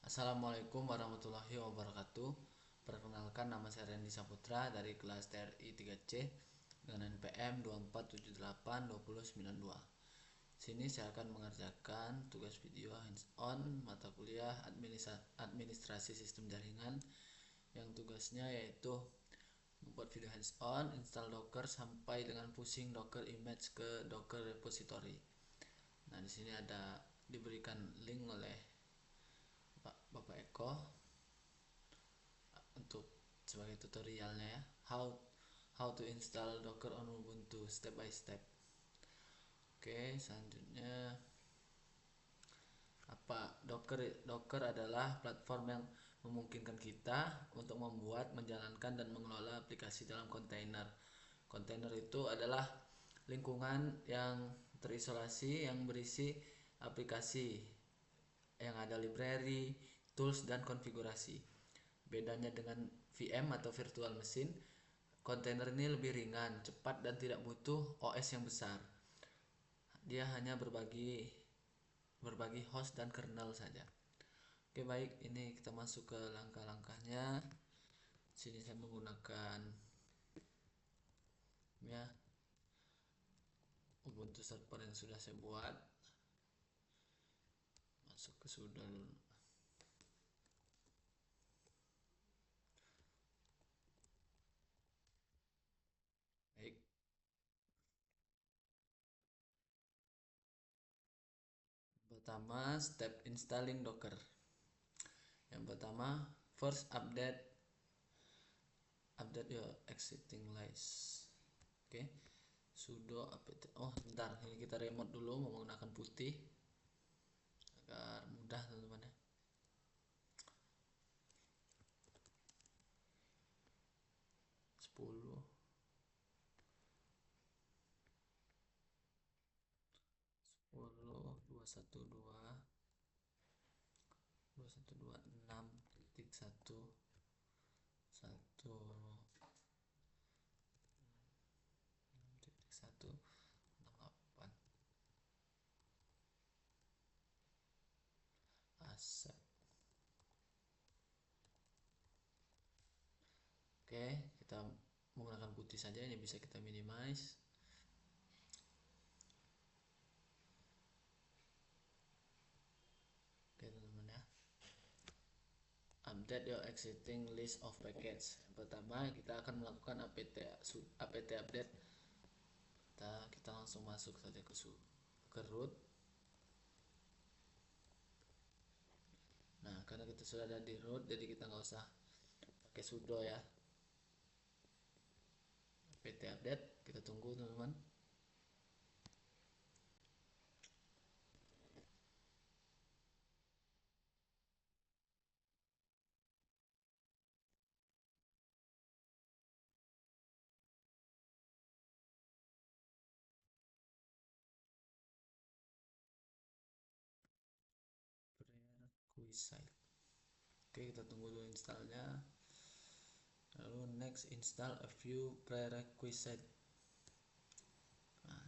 Assalamualaikum warahmatullahi wabarakatuh. Perkenalkan, nama saya Randy Saputra dari kelas TRI 3C dengan NPM 24782092. Sini saya akan mengerjakan tugas video hands-on mata kuliah administrasi sistem jaringan yang tugasnya yaitu membuat video hands-on, install Docker sampai dengan pushing Docker image ke Docker repository. Nah, di sini ada diberikan link oleh Bapak Eko untuk sebagai tutorialnya ya, how to install Docker on Ubuntu step by step. Oke, selanjutnya apa Docker adalah platform yang memungkinkan kita untuk membuat, menjalankan dan mengelola aplikasi dalam kontainer. Kontainer itu adalah lingkungan yang terisolasi yang berisi aplikasi yang ada library, tools dan konfigurasi. Bedanya dengan VM atau virtual machine, kontainer ini lebih ringan, cepat dan tidak butuh OS yang besar. Dia hanya berbagi host dan kernel saja. Oke, baik, ini kita masuk ke langkah-langkahnya. Sini saya menggunakan ya Ubuntu server yang sudah saya buat. Masuk ke sudo dulu. Baik. Pertama, step installing Docker. Yang pertama, first update your existing list. Oke. Sudo apt. Oh, bentar, ini kita remote dulu menggunakan putih agar mudah teman-teman ya. 10 10 212 2126.1 1.168 aset. Oke, kita menggunakan putih saja, ini bisa kita minimize. Oke teman-teman ya, update your existing list of package. Yang pertama kita akan melakukan apt update. Kita langsung masuk saja ke root. Nah, karena kita sudah ada di root, jadi kita nggak usah pakai sudo ya. Apt update, kita tunggu teman-teman. Prerequisite. Oke, kita tunggu dulu installnya. Lalu next, install a few prerequisite. Nah,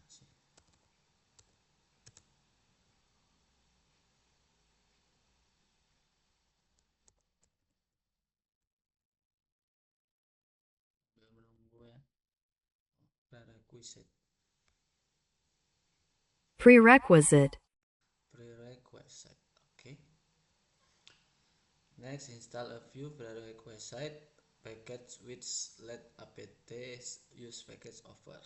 menunggu ya. Prerequisite. Prerequisite. Prerequisite. Okay. Next, install a few prerequisite package which let apt use package offer.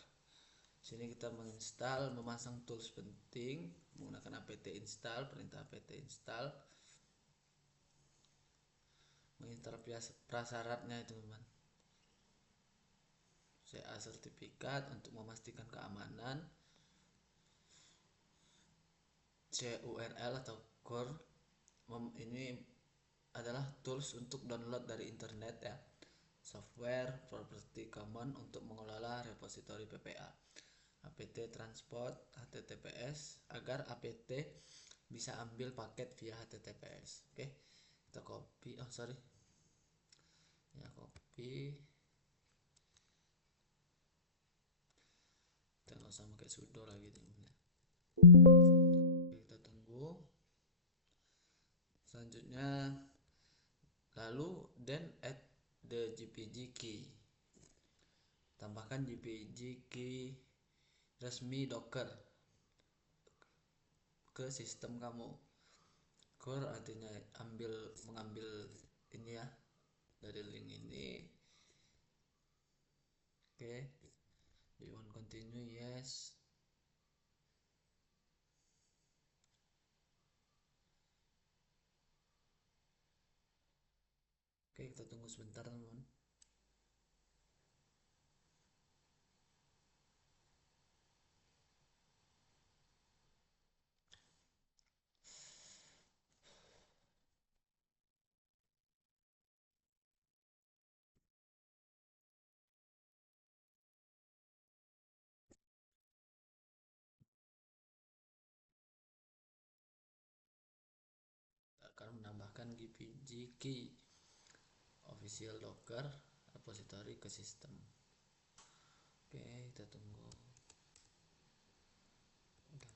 Sini kita menginstal, memasang tools penting menggunakan apt install, perintah apt install, menginstal prasyaratnya itu teman. CA sertifikat untuk memastikan keamanan, CURL atau core ini adalah tools untuk download dari internet ya. Software Property Common untuk mengelola repository PPA. apt transport HTTPS agar apt bisa ambil paket via HTTPS. Oke, kita copy. Oh sorry, ya copy. Kita nggak usah pakai sudo lagi teman-teman. Kita tunggu Selanjutnya, lalu then add the GPG key. Tambahkan GPG key resmi Docker ke sistem kamu. Core artinya mengambil ini ya dari link ini. Oke, do you want continue? Yes. Oke, kita tunggu sebentar teman-teman. Akan menambahkan GPG key official Docker repository ke sistem. Oke, kita tunggu. Oke,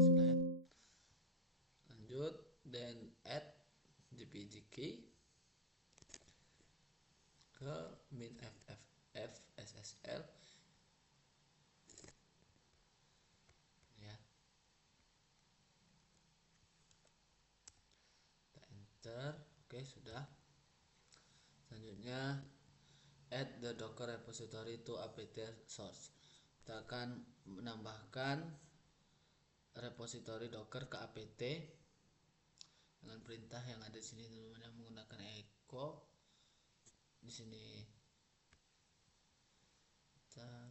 sudah ya. Lanjut, then add GPG key ke min FSSL ya. Kita enter. Oke, sudah. Selanjutnya add the Docker repository to apt source. Kita akan menambahkan repository Docker ke apt dengan perintah yang ada di sini teman-teman, menggunakan echo. Di sini kita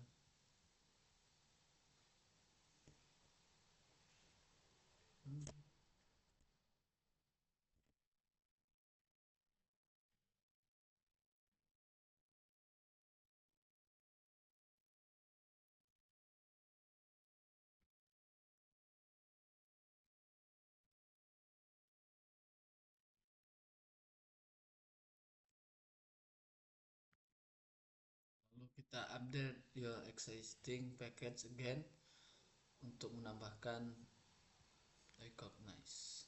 lalu kita update your existing package again untuk menambahkan recognize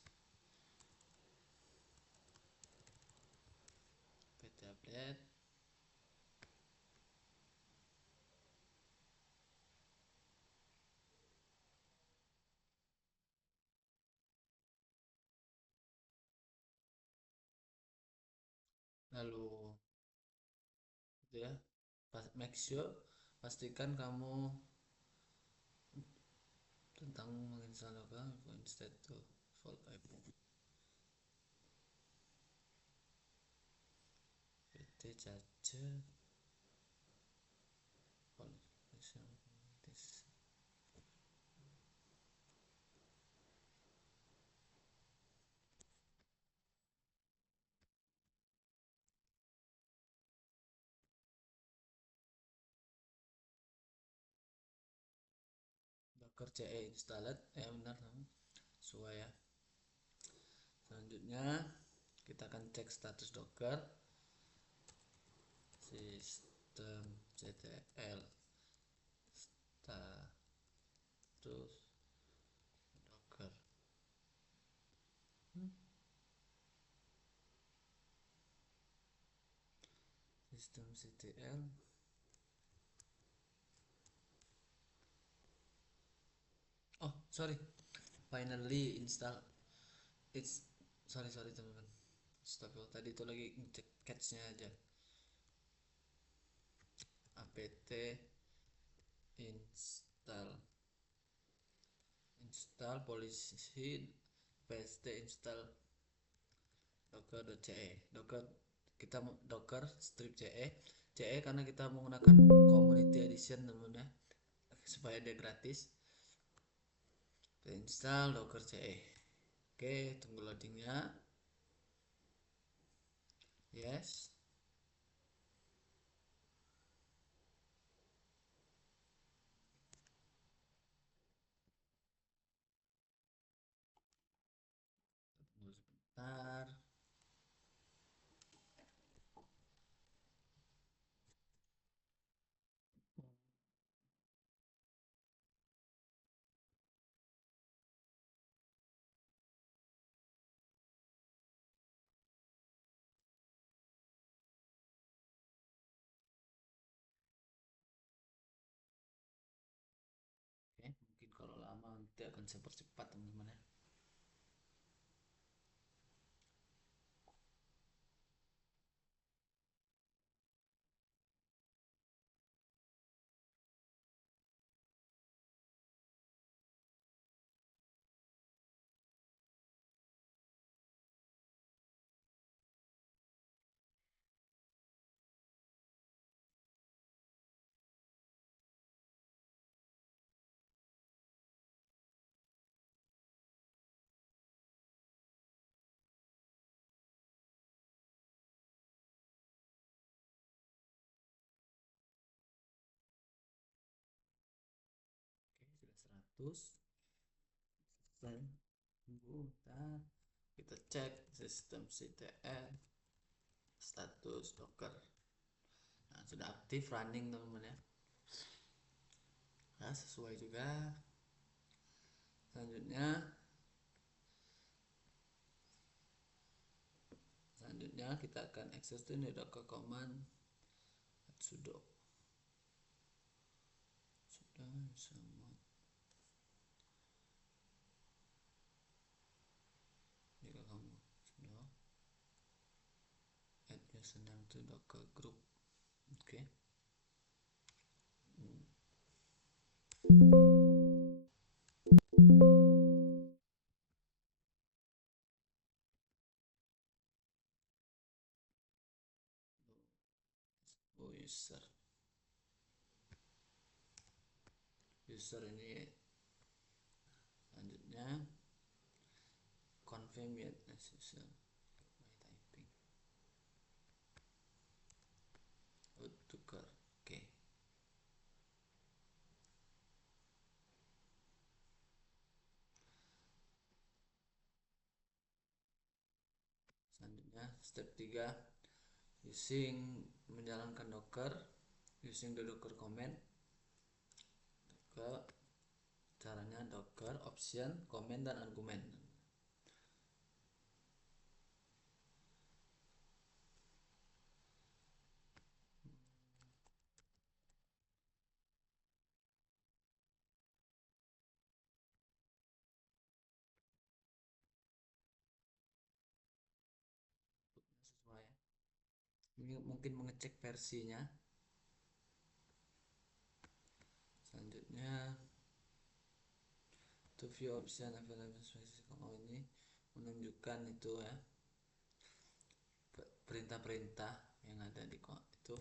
pt update. Lalu gitu ya, make sure pastikan kamu tentang menginstal Docker instead to default iPhone pt cache Docker ce installed ya, benar sesuai ya. Selanjutnya kita akan cek status Docker systemctl status Docker. Systemctl oh sorry, finally install it's sorry teman-teman, stop tadi itu lagi ngecek catch-nya aja. Apt install policy pst install docker.ce docker kita docker strip ce karena kita menggunakan community edition teman-teman ya, supaya dia gratis. Kita install docker.ce. Oke, tunggu loadingnya. Yes. Tunggu sebentar. nanti akan saya percepat teman-teman ya. Oke, sudah 100. Selesai. Tunggu bentar. Kita cek sistemctl status docker. Nah, sudah aktif running teman-teman ya. Nah, sesuai juga. Selanjutnya kita akan access ini docker command sudo sama jika kamu sudo add username to docker group. Oke. User ini selanjutnya confirm yet as user by typing docker. Oke. Selanjutnya step 3 menjalankan docker using the docker command. Ke caranya docker option command dan argumen. Sesuai. Ini mungkin mengecek versinya. Selanjutnya to view option available ini menunjukkan itu ya perintah-perintah yang ada di itu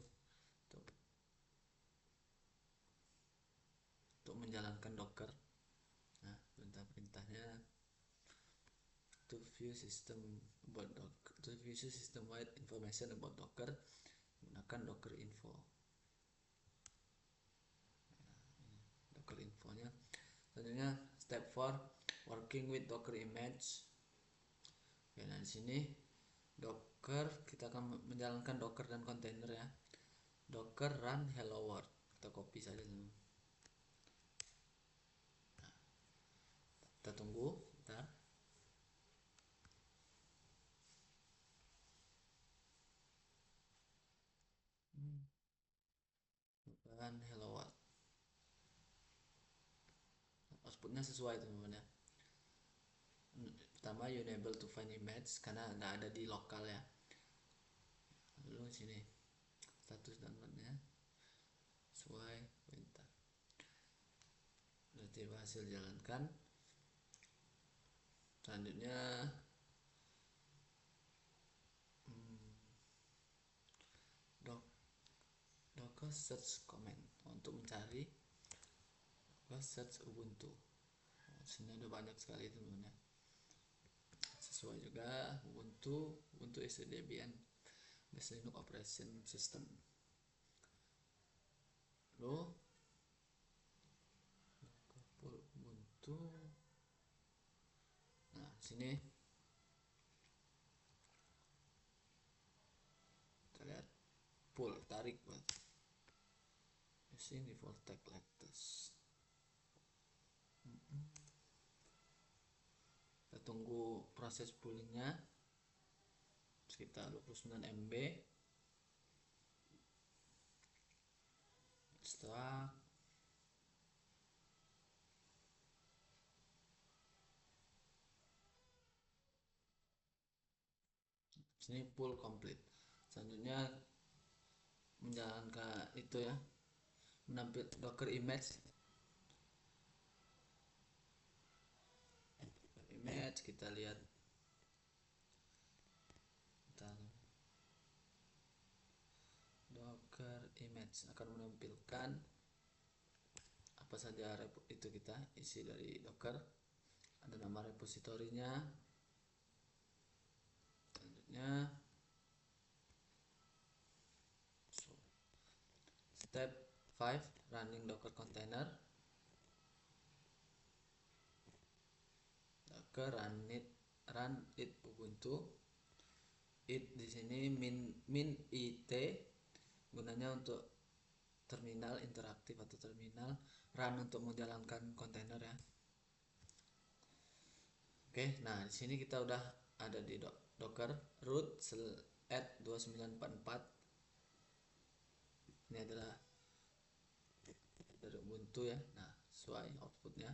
untuk menjalankan docker. Nah, perintah-perintahnya to view system about docker, to view system wide information about docker, gunakan docker info. Docker infonya. Selanjutnya step 4 working with docker image. Oke, nah di sini docker kita akan menjalankan docker dan kontainer ya. Docker run hello world. Kita copy saja dulu. Nah, kita tunggu bentar. Run hello world. Outputnya sesuai teman-teman ya. Pertama unable to find image karena nggak ada di lokal ya. Lalu sini status downloadnya sesuai perintah. Berarti berhasil jalankan. Selanjutnya docker search command untuk mencari docker search Ubuntu. Sini ada banyak sekali teman-teman ya. Sesuai juga Ubuntu is a Debian based Linux operation system. Lalu Ubuntu. Nah, sini kita lihat pull tarik using default tag like this. Kita tunggu proses pullingnya sekitar 29 MB. Setelah Sini full complete. Selanjutnya menjalankan itu ya, menampil docker image kita lihat tentang docker image akan menampilkan apa saja itu kita isi dari docker, ada nama repositorinya. Selanjutnya step 5 running docker container. Docker run it ubuntu. It di sini min it gunanya untuk terminal interaktif atau terminal, run untuk menjalankan kontainer ya. Oke, nah di sini kita udah ada di docker root /2944. Ini adalah dari ubuntu ya. Nah, sesuai outputnya.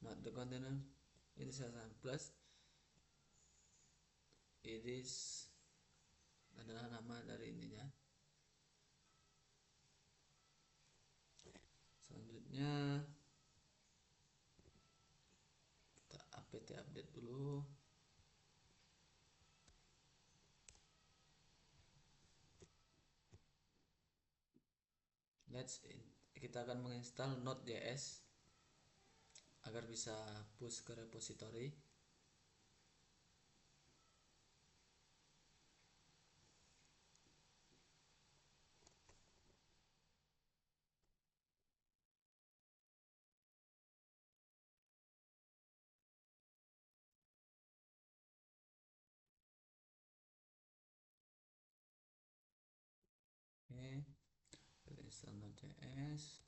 Not the container ini plus is adalah nama dari ininya. Selanjutnya kita apt update dulu. Kita akan menginstal Node.js agar bisa push ke repository. Oke, kita install Node.js.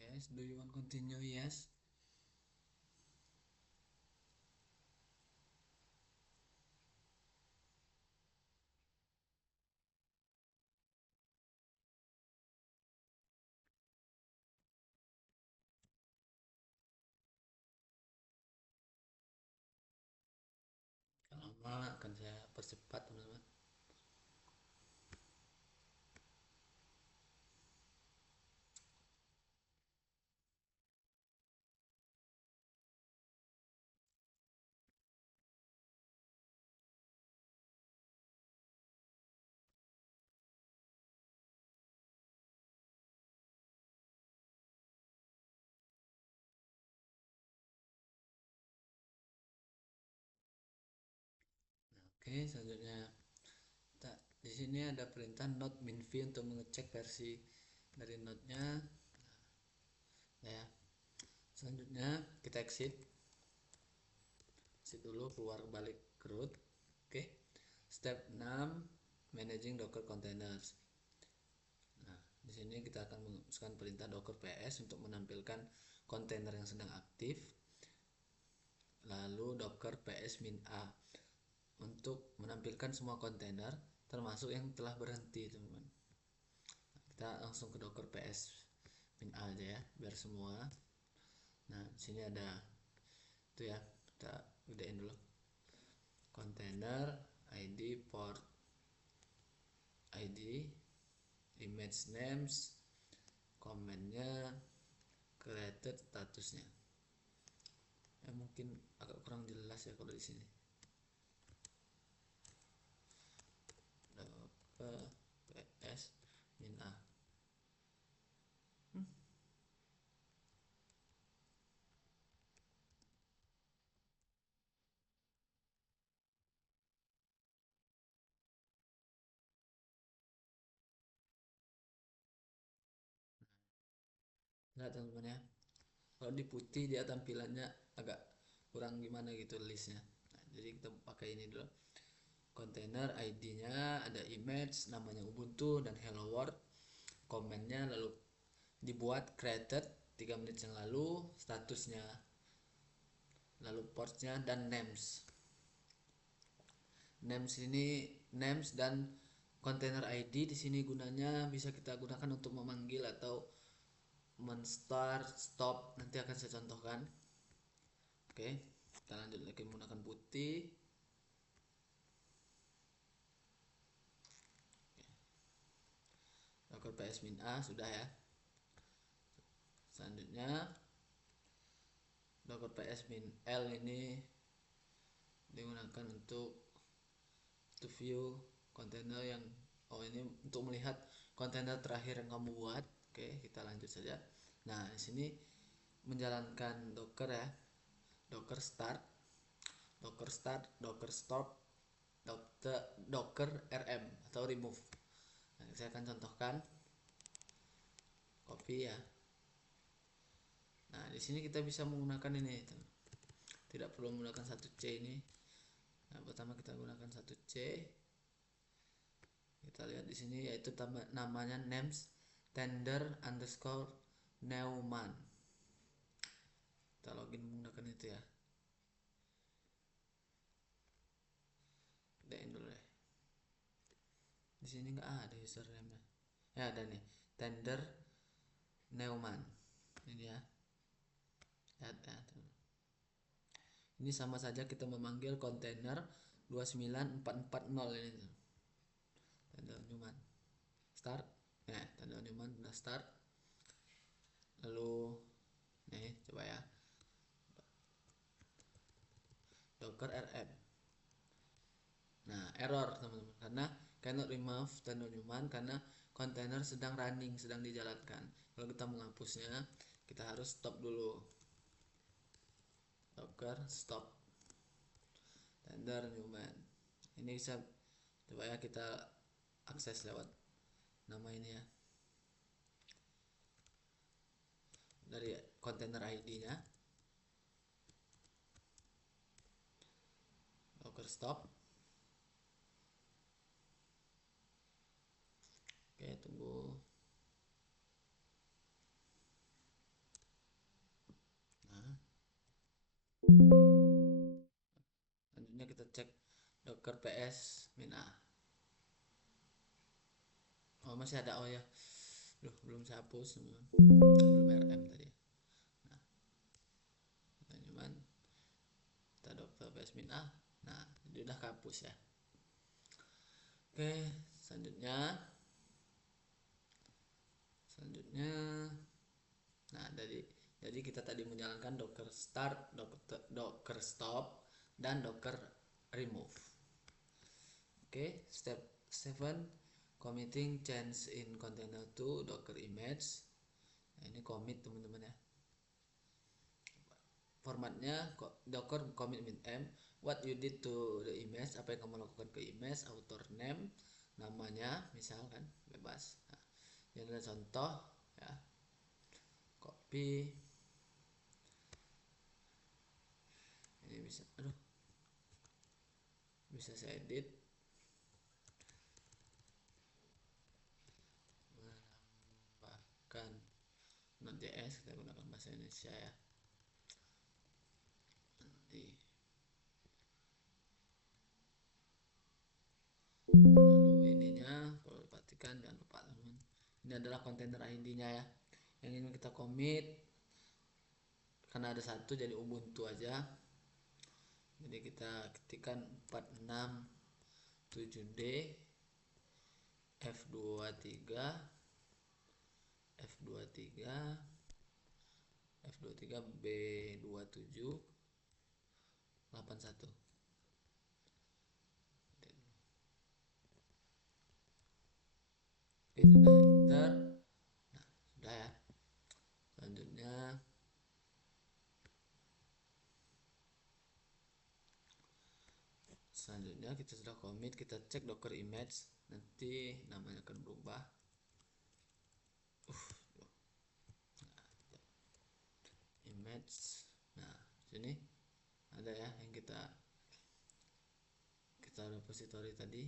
Yes, do you want continue? Yes. Kalau lama akan saya percepat teman-teman. Oke, selanjutnya di sini ada perintah node minv untuk mengecek versi dari node-nya. Nah, ya. Selanjutnya kita exit dulu, keluar balik ke root. Oke. Step 6 managing docker containers. Nah, di sini kita akan memasukkan perintah docker ps untuk menampilkan kontainer yang sedang aktif. Lalu docker ps -a untuk menampilkan semua kontainer termasuk yang telah berhenti, teman-teman. Kita langsung ke docker ps -a aja ya, biar semua. Nah, di sini ada itu ya, kita gedein dulu. Container id, port id, image names, komennya, created statusnya. Ya, mungkin agak kurang jelas ya kalau di sini. Docker ps -a. Lihat teman-teman ya, kalau di putih dia tampilannya agak kurang gimana gitu listnya. Nah, jadi kita pakai ini dulu. Container ID-nya ada image, namanya Ubuntu dan hello world. Komennya lalu dibuat created 3 menit yang lalu, statusnya, lalu portnya dan names. Names dan container ID di sini gunanya bisa kita gunakan untuk memanggil atau men-start, stop, nanti akan saya contohkan. Oke, kita lanjut lagi menggunakan putih. Docker ps-a sudah ya. Selanjutnya Docker ps-l ini digunakan untuk to view kontainer yang ini untuk melihat kontainer terakhir yang kamu buat. Oke, kita lanjut saja. Nah, di sini menjalankan Docker ya. Docker start, Docker stop, Docker rm atau remove. Nah, saya akan contohkan. Copy ya. Nah, di sini kita bisa menggunakan ini. Tidak perlu menggunakan 1C ini. Nah, pertama kita gunakan 1C. Kita lihat di sini yaitu namanya names tender underscore neumann. Kita login menggunakan itu ya. Udahin dulu deh. Di sini nggak ada username-nya. Ya ada nih, tender neumann. Ini ya. Lihat ya. Ini sama saja kita memanggil kontainer 29440 ini. Tender Neumann. Start. Nah, tender Neumann udah start. Lalu nih coba ya. Docker rm. Nah, error teman-teman karena cannot remove tender Neumann karena kontainer sedang running, sedang dijalankan. Kalau kita menghapusnya, kita harus stop dulu. Docker stop tender Neumann. Ini bisa coba ya kita akses lewat nama ini ya. Dari kontainer ID-nya. Docker stop. Oke, tunggu. Nah. Selanjutnya kita cek Docker ps-a. Oh, masih ada. Oh ya. Duh, belum saya hapus. Belum rm tadi. Nah. Cuman kita Docker ps-a. Nah, ini udah kehapus ya. Oke, selanjutnya nah jadi kita tadi menjalankan Docker start, Docker stop, dan Docker remove. Oke, step 7 committing change in container to Docker image. Nah, ini commit teman-teman ya. Formatnya Docker commit min m, what you did to the image, apa yang kamu lakukan ke image, author name, namanya misalkan bebas. Nah, ini adalah contoh ya. Copy. Ini bisa saya edit. Menambahkan Node.js, kita gunakan bahasa Indonesia ya. Nanti lalu ininya kalau perhatikan jangan lupa teman. Ini adalah kontainer ID-nya ya. Yang ini kita commit karena ada satu jadi Ubuntu aja. Jadi kita ketikkan 467D F23 B2781. Oke, sudah enter. Nah, sudah ya. Selanjutnya kita sudah commit, kita cek Docker image, nanti namanya akan berubah. Image. Nah, sini ada ya yang kita repository tadi.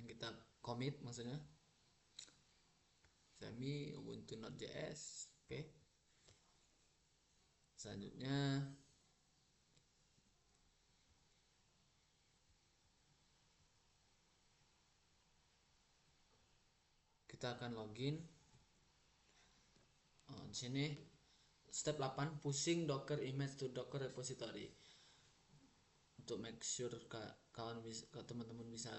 Yang kita commit maksudnya. Semi Ubuntu Node.js. Oke. Selanjutnya kita akan login. Di sini step 8, pushing Docker image to Docker repository. Untuk make sure teman-teman bisa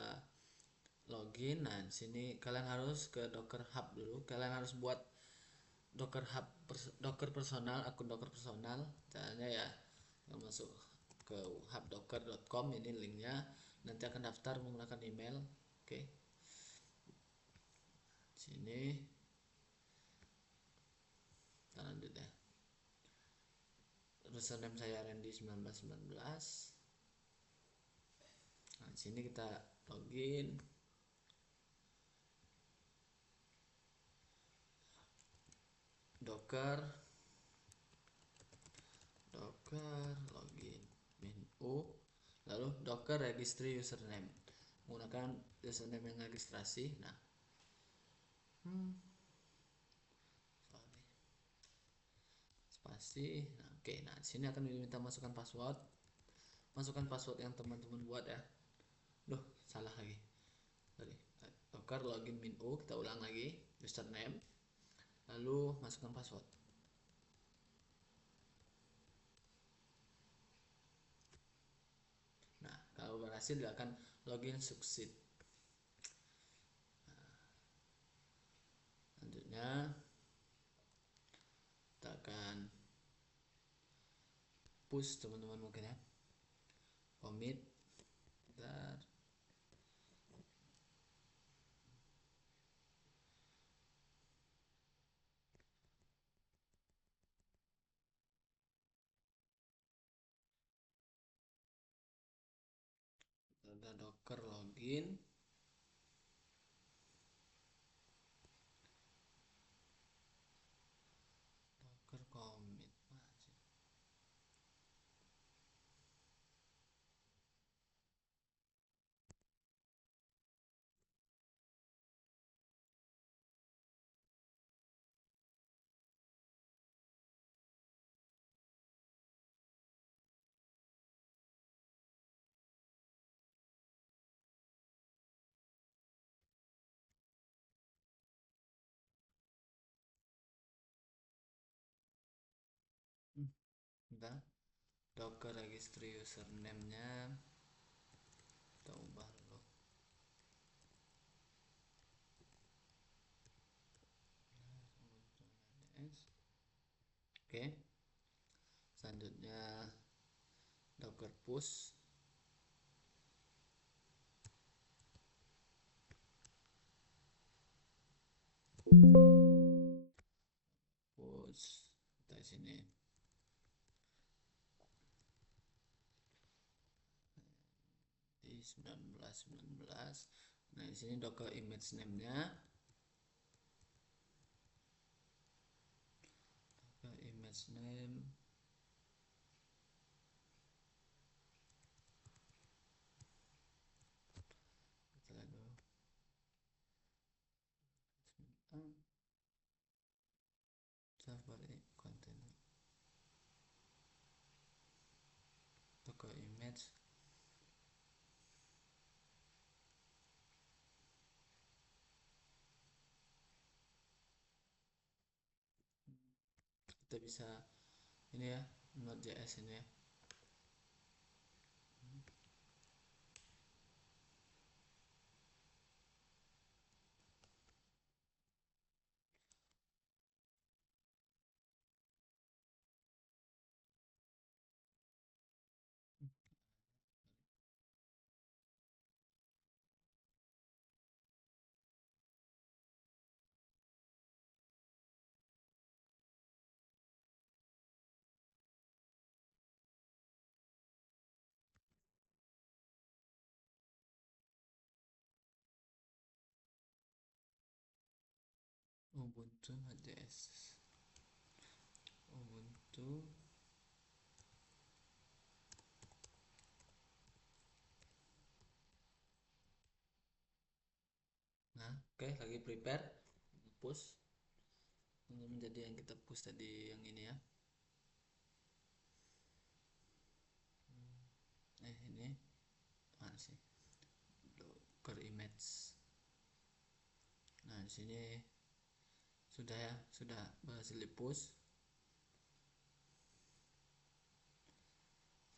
login. Nah, di sini kalian harus ke Docker Hub dulu. Kalian harus buat Docker Hub Docker personal, akun Docker personal. Caranya ya masuk ke hubdocker.com, ini linknya. Nanti akan daftar menggunakan email. Oke. Sini kita lanjut ya. Username saya Randy 1919. Nah, di sini kita login. Docker login menu, lalu Docker registry username, menggunakan username yang registrasi. Nah, spasi. Nah, oke. Nah, di sini akan diminta masukkan password. Masukkan password yang teman-teman buat ya. Loh, salah lagi. Tadi Docker login menu, kita ulang lagi. Username, lalu masukkan password. Nah, kalau berhasil dia akan login succeed. Selanjutnya kita akan push teman-teman mungkin ya, commit. Bentar. Ada Docker login. Docker commit. Bentar. Docker registry username-nya kita ubah dulu. Oke. Selanjutnya Docker push. Kita sini di 1919. Nah, di sini Docker image name-nya. Docker image name. Kita lihat dulu. Safari container. Docker image. Kita bisa ini ya, Node.js ini ya. Ubuntu Node.js. Ubuntu. Nah, oke, lagi prepare push. Menjadi yang kita push tadi yang ini ya. Ini mana sih? Docker image. Nah, Di sini sudah ya, sudah berhasil di push.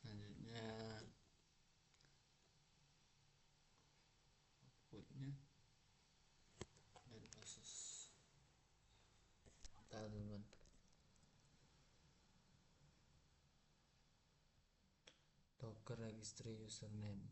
Selanjutnya outputnya dari proses. Bentar teman-teman. Docker registry username.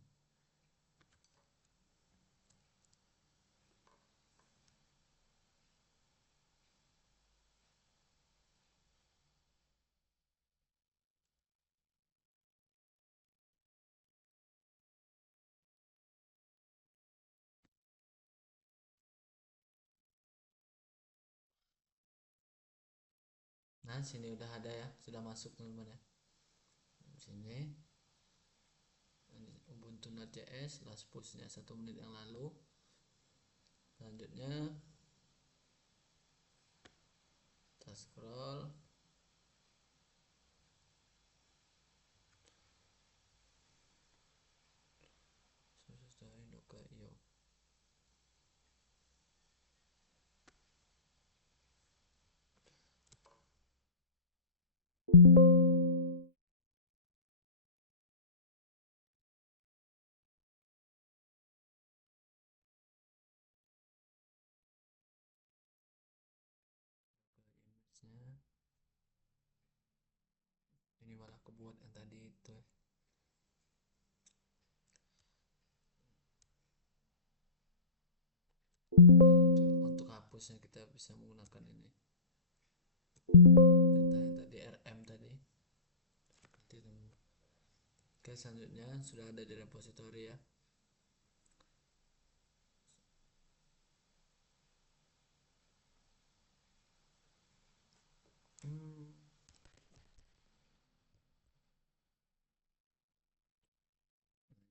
Nah, sini udah ada ya, sudah masuk teman-teman ya. Di sini Ubuntu Node.js last pushnya 1 menit yang lalu. Selanjutnya kita scroll. Docker.io. Ini malah kebuat yang tadi itu. Untuk hapusnya kita bisa menggunakan ini. Perintah yang tadi rm tadi. Oke, selanjutnya sudah ada di repository ya.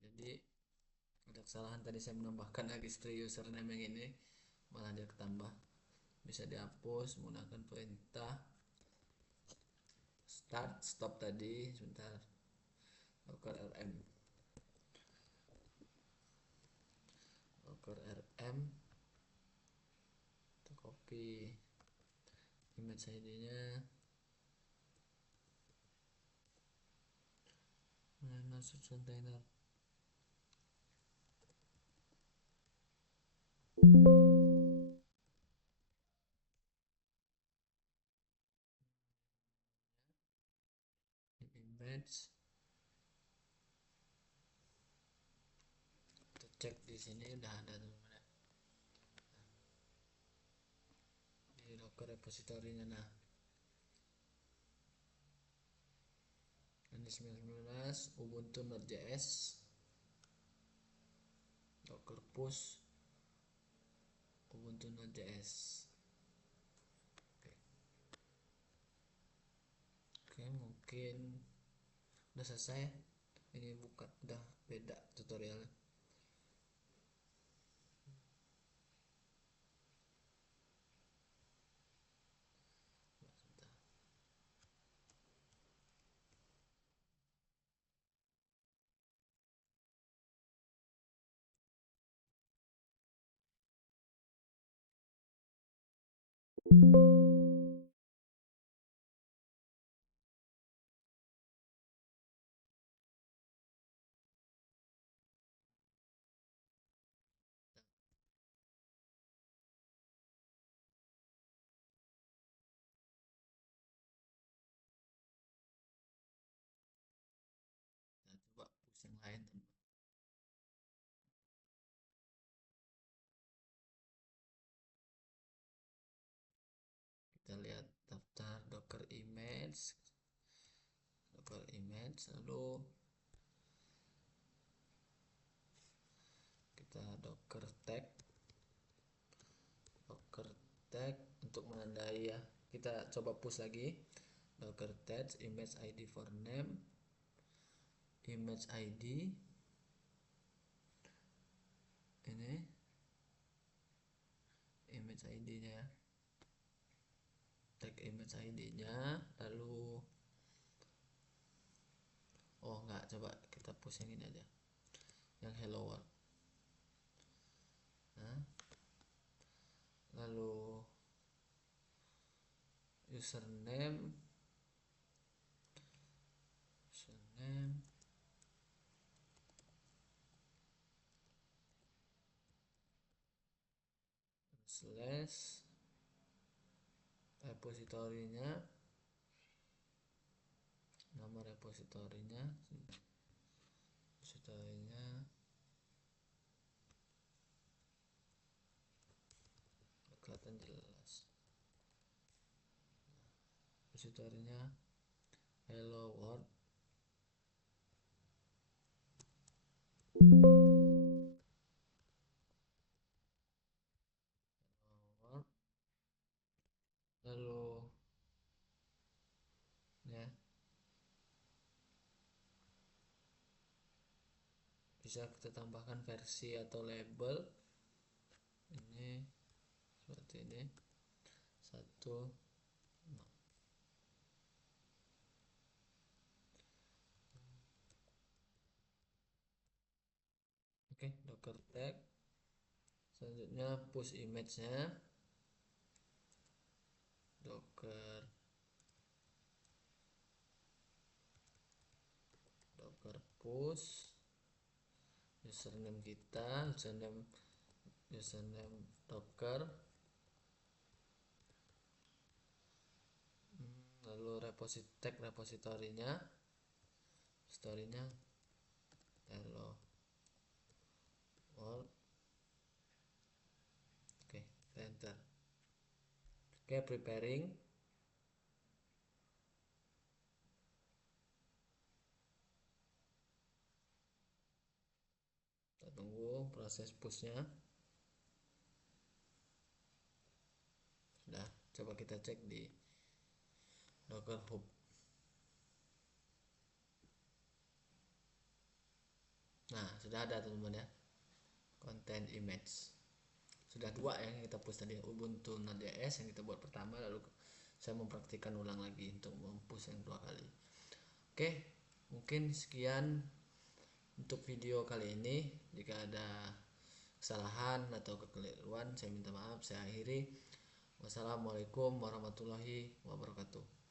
Jadi ada kesalahan tadi, saya menambahkan registry username yang ini, malah dia ketambah. Bisa dihapus menggunakan perintah start stop tadi. Sebentar, docker rm kita copy image id nya, masuk container. Image kita cek di sini udah ada teman-teman di docker repository-nya. Nah, ini 19 Ubuntu Node.js docker push Ubuntu Node.js. Oke, mungkin udah selesai. Ini bukan, udah beda tutorialnya. Kita coba push yang lain teman. Kita lihat daftar docker image, lalu kita docker tag untuk menandai ya. Kita coba push lagi, docker tag image id for name, image id ini image id nya, tag image id nya. Lalu enggak, coba kita push yang ini aja, yang hello world. Nah, username slash repositorinya, nama repositorinya kelihatan jelas. Repositorinya hello world, lalu ya bisa kita tambahkan versi atau label ini seperti ini 1. Oke, docker tag. Selanjutnya push image-nya, docker push username kita, username docker, lalu tag repositorinya hello world. Oke, enter. Oke, preparing. Kita tunggu proses pushnya. Sudah, coba kita cek di Docker Hub. Nah, sudah ada teman-teman ya, content image. Sudah 2 yang kita push tadi, Ubuntu Node.js yang kita buat pertama, lalu saya mempraktikkan ulang lagi untuk mempush yang 2 kali. Oke, mungkin sekian untuk video kali ini. Jika ada kesalahan atau kekeliruan, saya minta maaf. Saya akhiri. Wassalamualaikum warahmatullahi wabarakatuh.